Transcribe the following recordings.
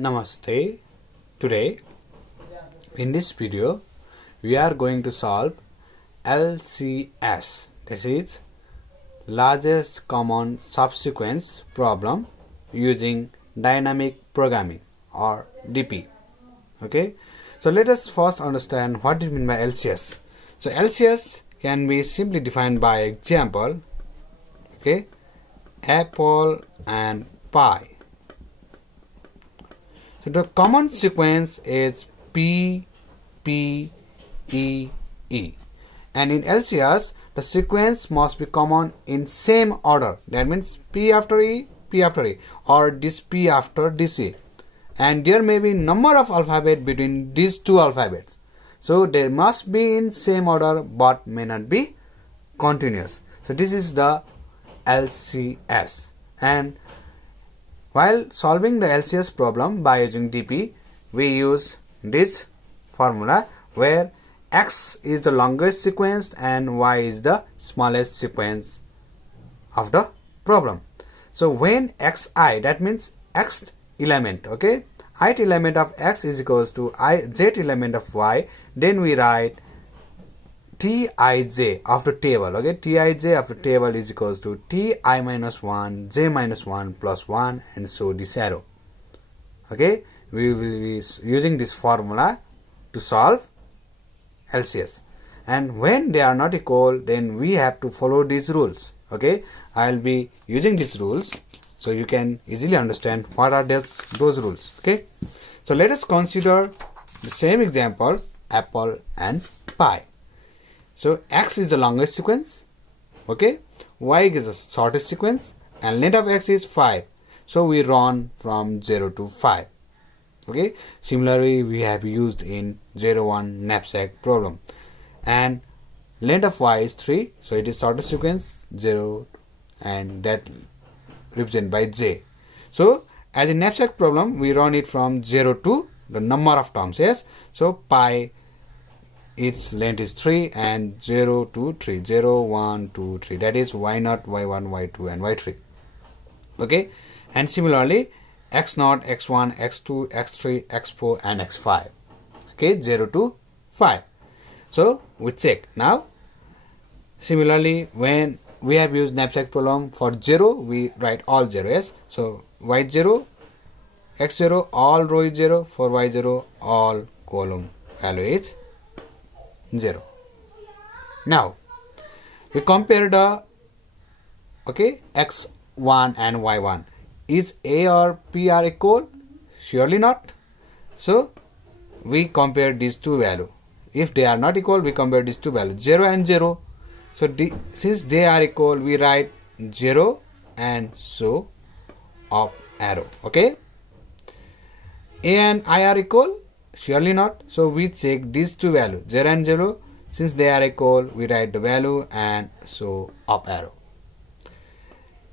Namaste. Today in this video we are going to solve LCS, that is largest common subsequence problem using dynamic programming or DP. Okay, so let us first understand what is meant by LCS. So LCS can be simply defined by example, okay, apple and pie. So the common sequence is P, P, E, E. And in LCS, the sequence must be common in same order. That means P after E, P after E, or this P after this E. And there may be number of alphabet between these two alphabets. So they must be in same order but may not be continuous. So this is the LCS. And while solving the LCS problem by using DP, we use this formula where X is the longest sequence and Y is the smallest sequence of the problem. So when Xi, that means X element, okay, ith element of X is equals to Z element of Y, then we write Tij of the table, okay, Tij of the table is equals to Ti minus 1, J minus 1 plus 1 and so this arrow. Okay, we will be using this formula to solve LCS. And when they are not equal, then we have to follow these rules. Okay, I will be using these rules so you can easily understand what are those rules. Okay, so let us consider the same example, apple and pie. So X is the longest sequence, okay, Y is the shortest sequence and length of X is 5. So we run from 0 to 5. Okay, similarly we have used in 0-1 knapsack problem. And length of Y is 3, so it is shortest sequence 0 and that represented by J. So as a knapsack problem we run it from 0 to the number of terms, yes. So pi, its length is 3 and 0 to 3, 0, 1, 2, 3, that is y0, y1, y2 and y3. Okay, and similarly x0, x1, x2, x3, x4 and x5. Okay, 0 to 5. So we check now. Similarly, when we have used knapsack problem for 0, we write all 0, yes. So y0, x0, all row is 0, for y0 all column value is 0. Now we compare the x1 and y1. Is A or P are equal? Surely not. So we compare these two values. If they are not equal, we compare these two values, 0 and 0. So since they are equal, we write 0 and so up arrow. Okay. A and I are equal? Surely not. So we check these two values, 0 and 0. Since they are equal, we write the value and so up arrow.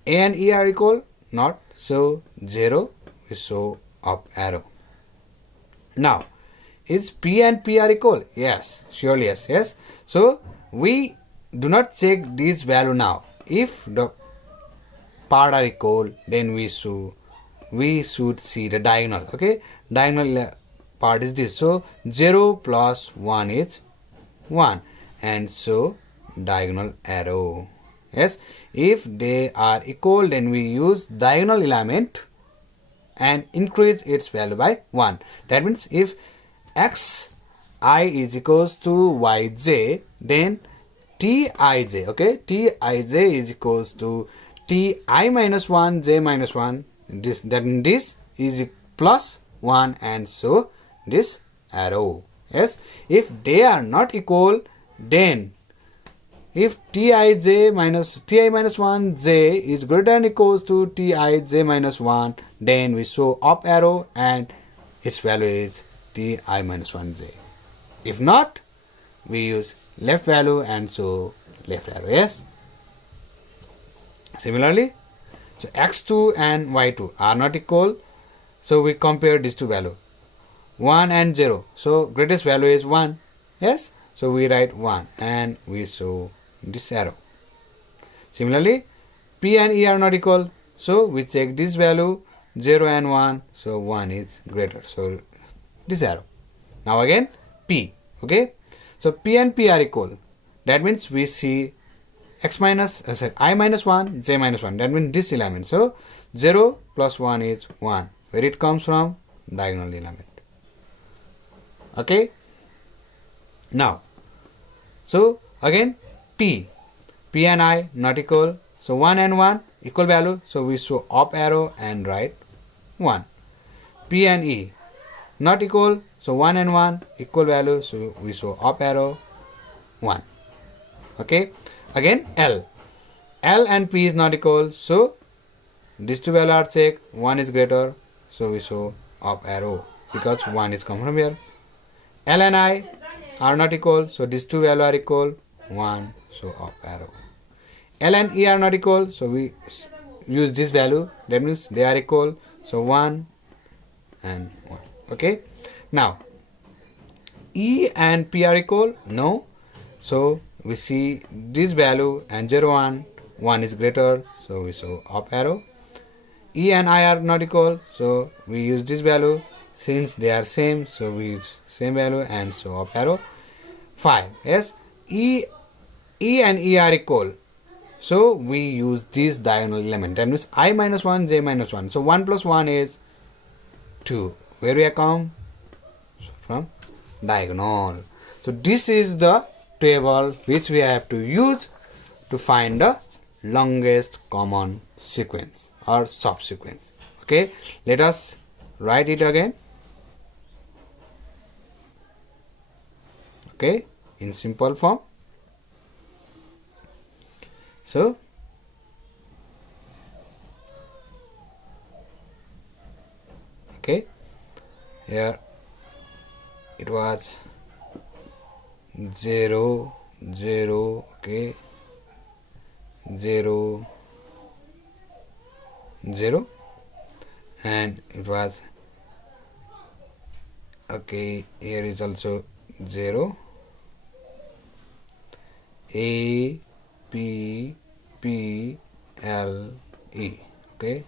A and E are equal? Not. So 0, we show up arrow. Now, is P and P are equal? Yes, surely yes, yes. So we do not check this value now. If the part are equal, then we should see the diagonal. Okay, diagonal part is this. So 0 plus 1 is 1 and so diagonal arrow. Yes, if they are equal, then we use diagonal element and increase its value by 1. That means if xi is equals to yj, then tij, okay, tij is equals to ti minus 1, j minus 1, this is plus 1 and so this arrow. Yes, if they are not equal, then if ti minus 1 j is greater than equals to tij minus 1, then we show up arrow and its value is ti minus 1 j. If not, we use left value and so left arrow. Yes. Similarly, so x2 and y2 are not equal, so we compare these two values, 1 and 0. So greatest value is 1. Yes. So we write 1 and we show this arrow. Similarly, P and E are not equal. So we check this value, 0 and 1, so 1 is greater, so this arrow. Now again P, okay, so P and P are equal, that means we see x minus I minus 1, j minus 1, that means this element. So 0 plus 1 is 1, where it comes from? Diagonal element. Okay, now so again P and I not equal, so 1 and 1 equal value, so we show up arrow and write 1. P and E not equal, so 1 and 1 equal value, so we show up arrow 1. Okay, again L and P is not equal, so these two values are checked, 1 is greater, so we show up arrow because 1 is come from here. L and I are not equal, so these two values are equal, 1, so up arrow. L and E are not equal, so we use this value, that means they are equal, so 1 and 1. Okay, now E and P are equal, no, so we see this value and 0 1 is greater, so we show up arrow. E and I are not equal, so we use this value, since they are same, so we use same value and show up arrow 5. Yes, E and E are equal, so we use this diagonal element, that means I minus 1, j minus 1, so 1 plus 1 is 2, where we come from? Diagonal. So this is the table which we have to use to find the longest common sequence or subsequence. Okay, let us write it again. Okay, in simple form. So okay, here it was 0 0, okay, 0 0, and it was okay, here is also 0, A P P L E, okay,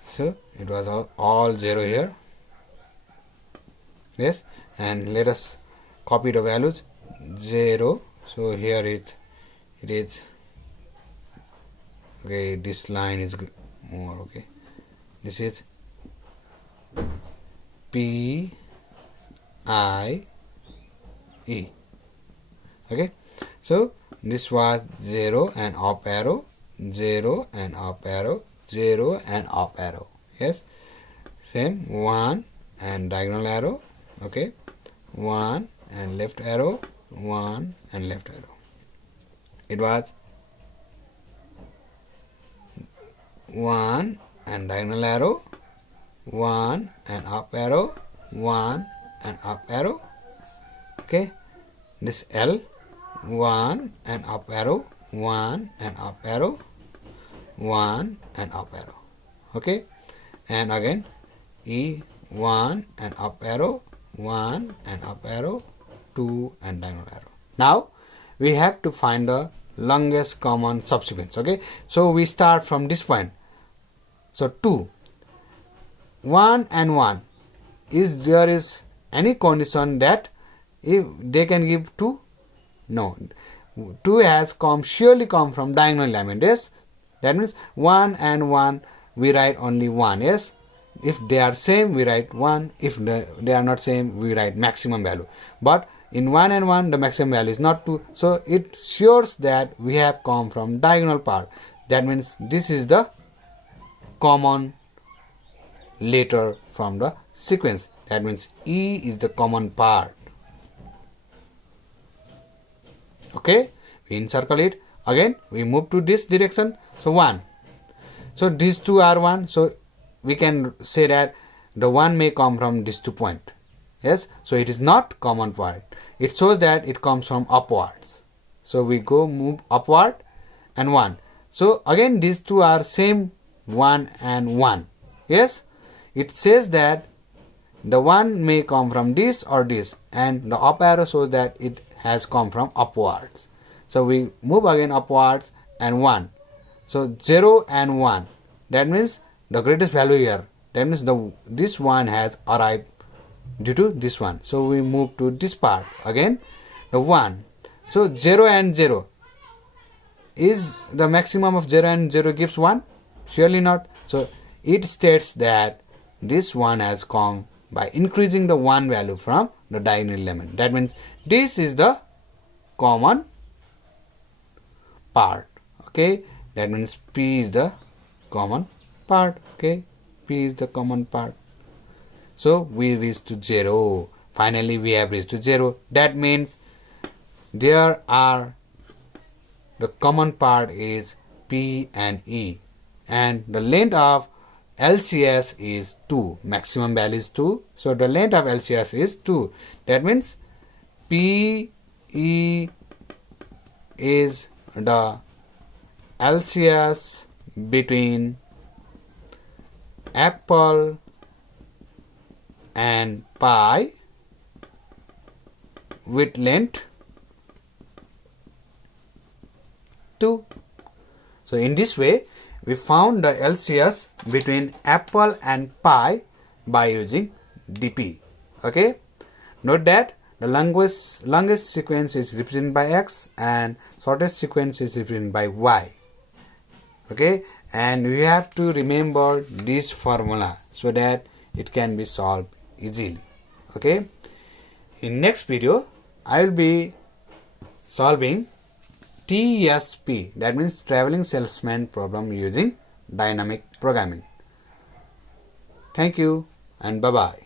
so it was all 0 here. Yes, and let us copy the values 0, so here it is, okay, this line is more, okay, this is P I E, okay, so this was 0 and up arrow, 0 and up arrow, 0 and up arrow. Yes, same 1 and diagonal arrow, okay, 1 and left arrow, 1 and left arrow. It was 1 and diagonal arrow, 1 and up arrow, 1 and up arrow. Okay, this L, 1 and up arrow, 1 and up arrow, 1 and up arrow. Okay, and again E, 1 and up arrow, 1 and up arrow, 2 and diagonal arrow. Now we have to find the longest common subsequence. Okay, so we start from this point. So 2, 1 and 1, is there is any condition that if they can give 2? No, 2 has surely come from diagonal element. Yes, that means 1 and 1 we write only 1. Yes, if they are same we write 1, if they are not same we write maximum value. But in 1 and 1 the maximum value is not 2, so it shows that we have come from diagonal part. That means this is the common letter from the sequence. That means E is the common part. Okay, we encircle it. Again we move to this direction. So 1, so these two are 1, so we can say that the 1 may come from these 2 points. Yes, so it is not common part. It shows that it comes from upwards. So we go move upward and 1. So again these two are same, 1 and 1. Yes, it says that the 1 may come from this or this, and the up arrow shows that it has come from upwards. So we move again upwards and 1. So 0 and 1. That means the greatest value here. That means this one has arrived due to this one. So we move to this part again, the 1. So 0 and 0. Is the maximum of 0 and 0 gives 1? Surely not. So it states that this one has come by increasing the 1 value from the diagonal element. That means this is the common part. Okay, that means P is the common part. Okay, P is the common part. So we reach to 0. Finally we have reached to 0. That means there are the common part is P and E, and the length of LCS is 2. Maximum value is 2. So the length of LCS is 2. That means PE is the LCS between apple and pie with length 2. So in this way we found the LCS between apple and pie by using DP. Okay, note that the longest sequence is represented by X and shortest sequence is represented by Y. Okay, and we have to remember this formula so that it can be solved easily. Okay, in next video I will be solving TSP, that means traveling salesman problem using dynamic programming. Thank you and bye bye.